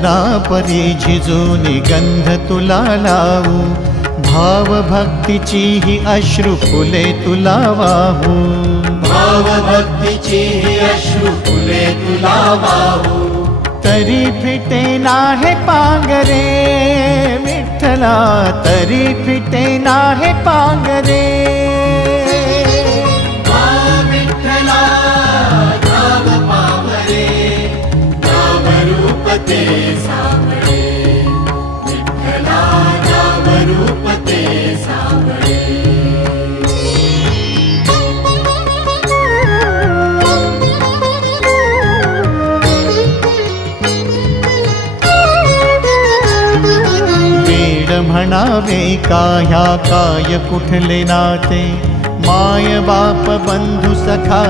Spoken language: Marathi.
वदना परी झिजूनी गंध तुला लावू, भाव भक्तीची ही अश्रु फुले तुला वाहू, भाव भक्तीची ही अश्रु फुले तुला वाहू। तरी फिटे नाहे पांगरे विठ्ठला, तरी फिटे नाहे पांगरे। विठ्ठला नाम पावरे, नाम रूप ते सावळे, विठ्ठला नाम रूप ते सावळे। म्हणावे का ह्या काय कुठले नाते, माय बाप बंधू सखा